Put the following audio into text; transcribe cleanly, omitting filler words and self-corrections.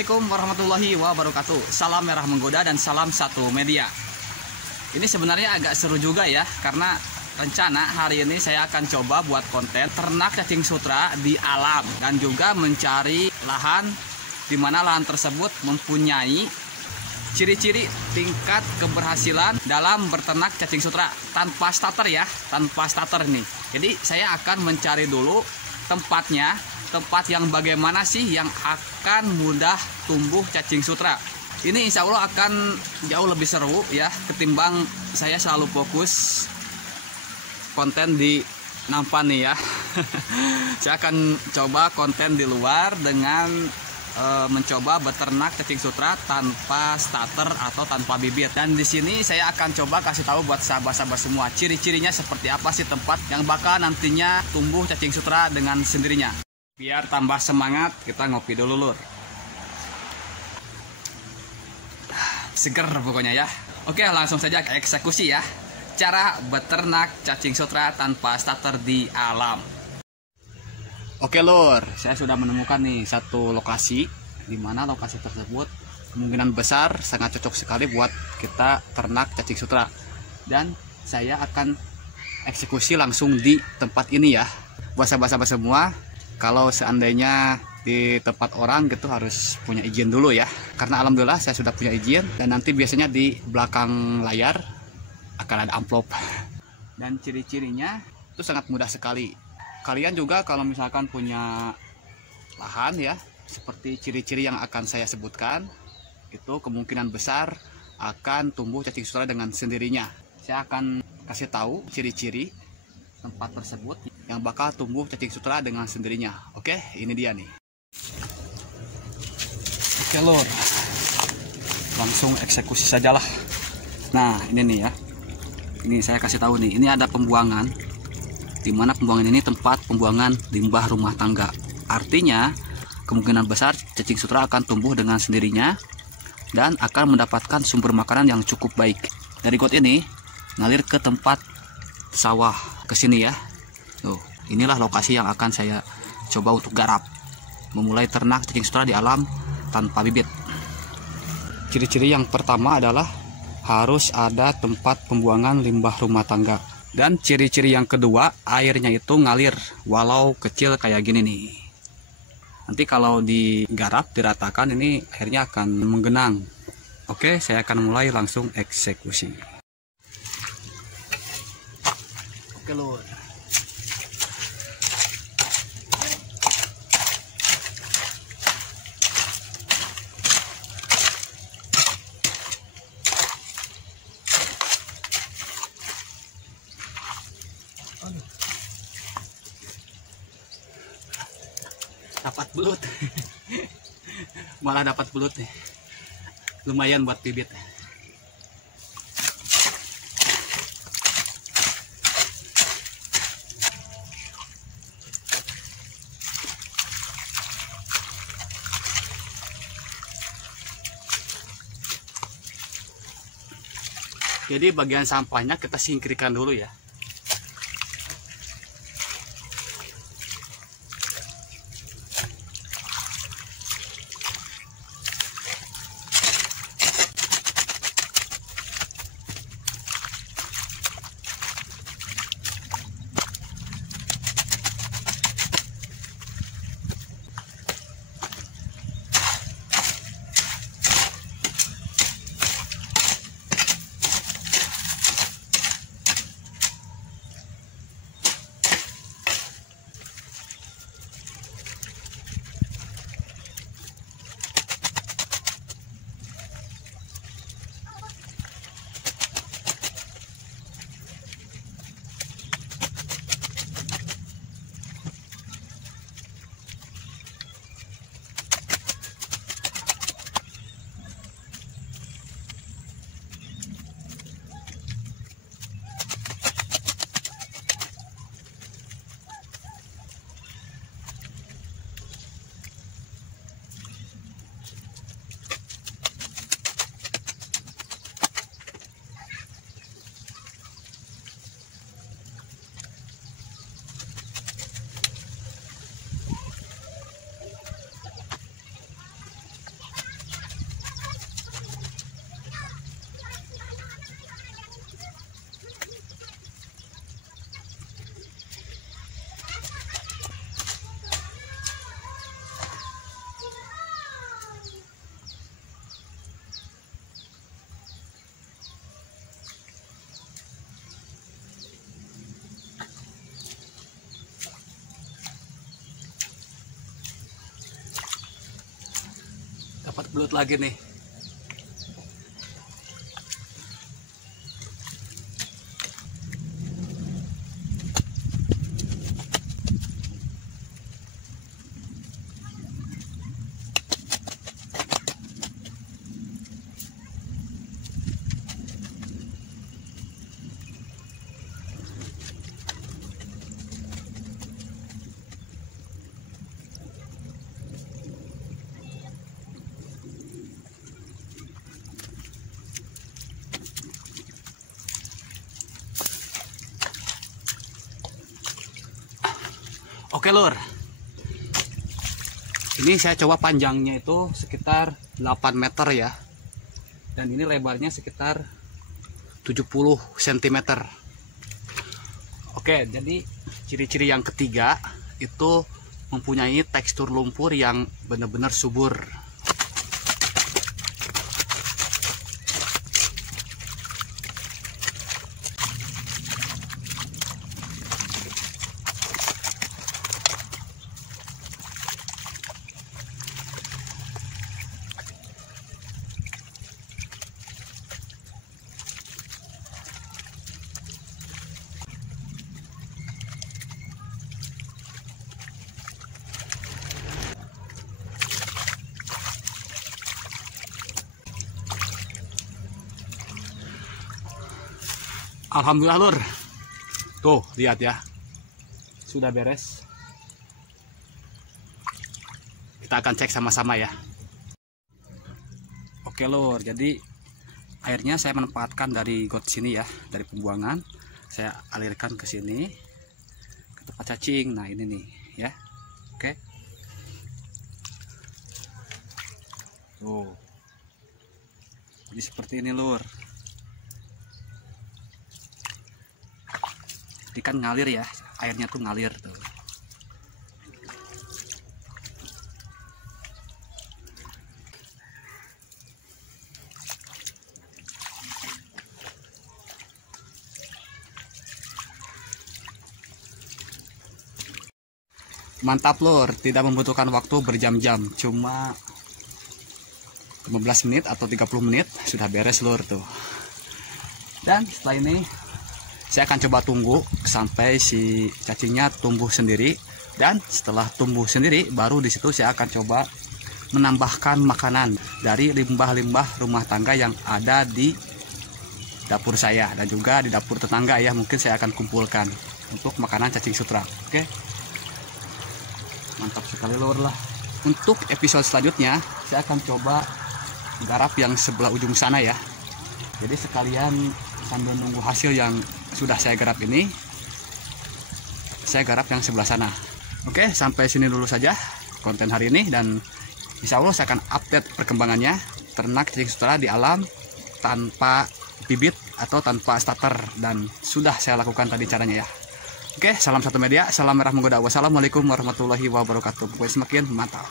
Assalamualaikum warahmatullahi wabarakatuh. Salam merah menggoda dan salam satu media. Ini sebenarnya agak seru juga ya, karena rencana hari ini saya akan coba buat konten ternak cacing sutra di alam dan juga mencari lahan di mana lahan tersebut mempunyai ciri-ciri tingkat keberhasilan dalam berternak cacing sutra tanpa starter ya, tanpa starter nih. Jadi saya akan mencari dulu tempatnya, tempat yang bagaimana sih yang akan mudah tumbuh cacing sutra. Ini insya Allah akan jauh lebih seru ya, ketimbang saya selalu fokus konten di nampan nih ya. Saya akan coba konten di luar dengan mencoba beternak cacing sutra tanpa starter atau tanpa bibit. Dan di sini saya akan coba kasih tahu buat sahabat-sahabat semua ciri-cirinya seperti apa sih tempat yang bakal nantinya tumbuh cacing sutra dengan sendirinya. Biar tambah semangat, kita ngopi dulu lur. Seger pokoknya ya. Oke, langsung saja ke eksekusi ya. Cara beternak cacing sutra tanpa starter di alam. Oke lur, saya sudah menemukan nih satu lokasi, di mana lokasi tersebut kemungkinan besar sangat cocok sekali buat kita ternak cacing sutra. Dan saya akan eksekusi langsung di tempat ini ya. Buat sahabat-sahabat semua, kalau seandainya di tempat orang gitu harus punya izin dulu ya. Karena alhamdulillah saya sudah punya izin, dan nanti biasanya di belakang layar akan ada amplop. Dan ciri-cirinya itu sangat mudah sekali. Kalian juga kalau misalkan punya lahan ya, seperti ciri-ciri yang akan saya sebutkan, itu kemungkinan besar akan tumbuh cacing sutra dengan sendirinya. Saya akan kasih tahu ciri-ciri tempat tersebut yang bakal tumbuh cacing sutra dengan sendirinya. Oke, ini dia nih. Oke lor, langsung eksekusi sajalah. Nah ini nih ya, ini saya kasih tahu nih, ini ada pembuangan, di mana pembuangan ini tempat pembuangan limbah rumah tangga. Artinya kemungkinan besar cacing sutra akan tumbuh dengan sendirinya dan akan mendapatkan sumber makanan yang cukup baik. Dari got ini ngalir ke tempat sawah ke sini ya. Tuh, inilah lokasi yang akan saya coba untuk garap, memulai ternak cacing sutra di alam tanpa bibit. Ciri-ciri yang pertama adalah harus ada tempat pembuangan limbah rumah tangga. Dan ciri-ciri yang kedua, airnya itu ngalir walau kecil kayak gini nih. Nanti kalau digarap, diratakan, ini airnya akan menggenang. Oke, saya akan mulai langsung eksekusi. Oke lur. Dapat belut. Malah dapat belut nih, lumayan buat bibit. Jadi bagian sampahnya kita singkirkan dulu ya. dapat belut lagi nih. Oke lur, ini saya coba panjangnya itu sekitar 8 meter ya, dan ini lebarnya sekitar 70 cm. Oke, jadi ciri-ciri yang ketiga itu mempunyai tekstur lumpur yang benar-benar subur. Alhamdulillah lur, tuh lihat ya, sudah beres. Kita akan cek sama-sama ya. Oke lur, jadi airnya saya menempatkan dari got sini ya, dari pembuangan saya alirkan ke sini ke tempat cacing. Nah ini nih ya, oke. Tuh, jadi seperti ini lur. Jadi kan ngalir ya, airnya tuh ngalir tuh. Mantap lur, tidak membutuhkan waktu berjam-jam, cuma 15 menit atau 30 menit sudah beres lur tuh. Dan setelah ini saya akan coba tunggu sampai si cacingnya tumbuh sendiri, dan setelah tumbuh sendiri baru di situ saya akan coba menambahkan makanan dari limbah-limbah rumah tangga yang ada di dapur saya dan juga di dapur tetangga ya, mungkin saya akan kumpulkan untuk makanan cacing sutra. Oke. Mantap sekali lur lah. Untuk episode selanjutnya saya akan coba garap yang sebelah ujung sana ya. Jadi sekalian sambil nunggu hasil yang sudah saya garap ini, saya garap yang sebelah sana. Oke, sampai sini dulu saja konten hari ini, dan insya Allah saya akan update perkembangannya ternak cacing sutra di alam tanpa bibit atau tanpa starter, dan sudah saya lakukan tadi caranya ya. Oke, salam satu media, salam merah menggoda. Wassalamualaikum warahmatullahi wabarakatuh. Pokoknya semakin mantap.